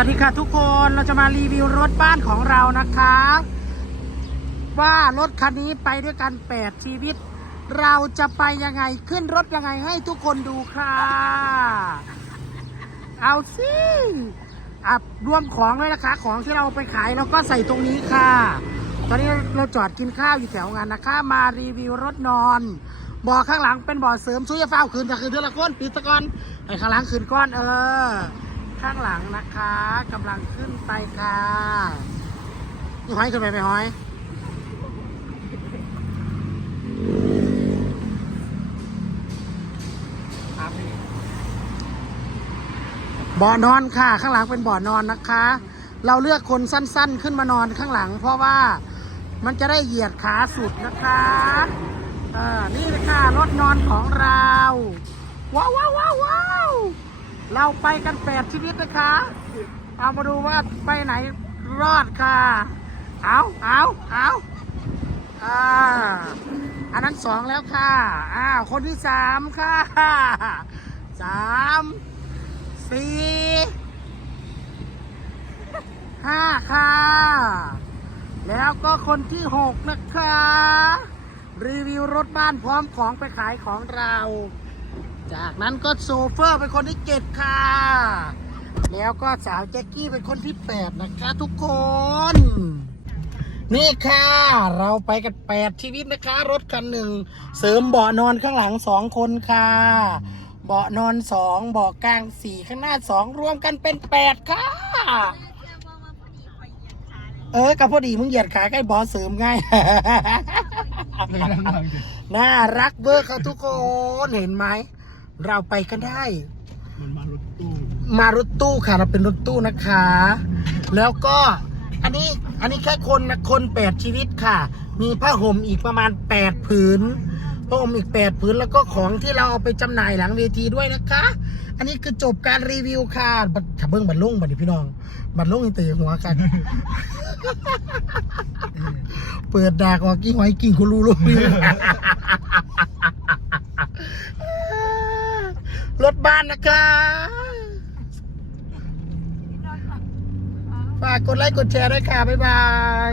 วัสดีค่ะทุกคนเราจะมารีวิวรถบ้านของเรานะคะว่ารถคันนี้ไปด้วยกัน8ชีวิต เราจะไปยังไงขึ้นรถยังไงให้ทุกคนดูค่ะ เอาสิอะรวมของเลยนะคะ ของที่เราไปขายเราก็ใส่ตรงนี้ค่ะ ตอนนี้เราจอดกินข้าวอยู่แถวงานนะคะ มารีวิวรถนอนบ่อข้างหลังเป็นบ่อเสริมช่วยเฝ้าคืนจะคืนเท่าละก้นปิดตะกอนไอ้ข้างหลังคืนก้อนเออ ข้างหลังนะคะกำลังขึ้นไปค่ะนี่ห้อยขึ้นไปไหมห้อยบ่อนอนค่ะ ข้างหลังเป็นบ่อนอนนะคะ เราเลือกคนสั้นๆ ขึ้นมานอนข้างหลัง เพราะว่ามันจะได้เหยียดขาสุดนะคะเออนี่เลยค่ะรถนอนของเรา ว้าวว้าวว้าวว้าว เราไปกันแปดชีวิตนะคะ เอามาดูว่าไปไหนรอดค่ะ เอาเอาเอาอ่า อันนั้นสองแล้วค่ะอ้าคนที่สามค่ะสามสี่ห้าค่ะ แล้วก็คนที่หกนะคะ รีวิวรถบ้านพร้อมของไปขายของเรา จากนั้นก็โซเฟอร์เป็นคนที่เจ็ดค่ะ แล้วก็สาวแจ็กกี้เป็นคนที่แปดนะคะทุกคน นี่ค่ะ เราไปกันแปดชีวิตนะคะ รถคันหนึ่งเสริมเบาะนอนข้างหลังสองคนค่ะ เบาะนอนสองเบาะกลางสี่ข้างหน้าสองรวมกันเป็นแปดค่ะ เออกับพอดีมึงเหยียดขาใกล้บอสเสริมง่ายน่ารักเบอร์ค่ะทุกคนเห็นไหม เราไปกันได้ มันมารถตู้มารถตู้ค่ะ เราเป็นรถตู้นะคะ แล้วก็อันนี้อันนี้แค่คนนะคนแปดชีวิตค่ะ มีผ้าห่มอีกประมาณแปดผืนผ้าห่มอีกแปดผืนแล้วก็ของที่เราเอาไปจำหน่ายหลังเวทีด้วยนะคะ อันนี้คือจบการรีวิวค่ะบัดถ้าเบิ้งบัดลุ่งบัดนี้พี่น้อง บัดลุ่งยังตื่นหัวกันเปิดดากออกกิ้งไว้กิ้งคุณรู้รู้ รถบ้านนะคะฝากกดไลค์กดแชร์ด้วยค่ะ บ๊ายบาย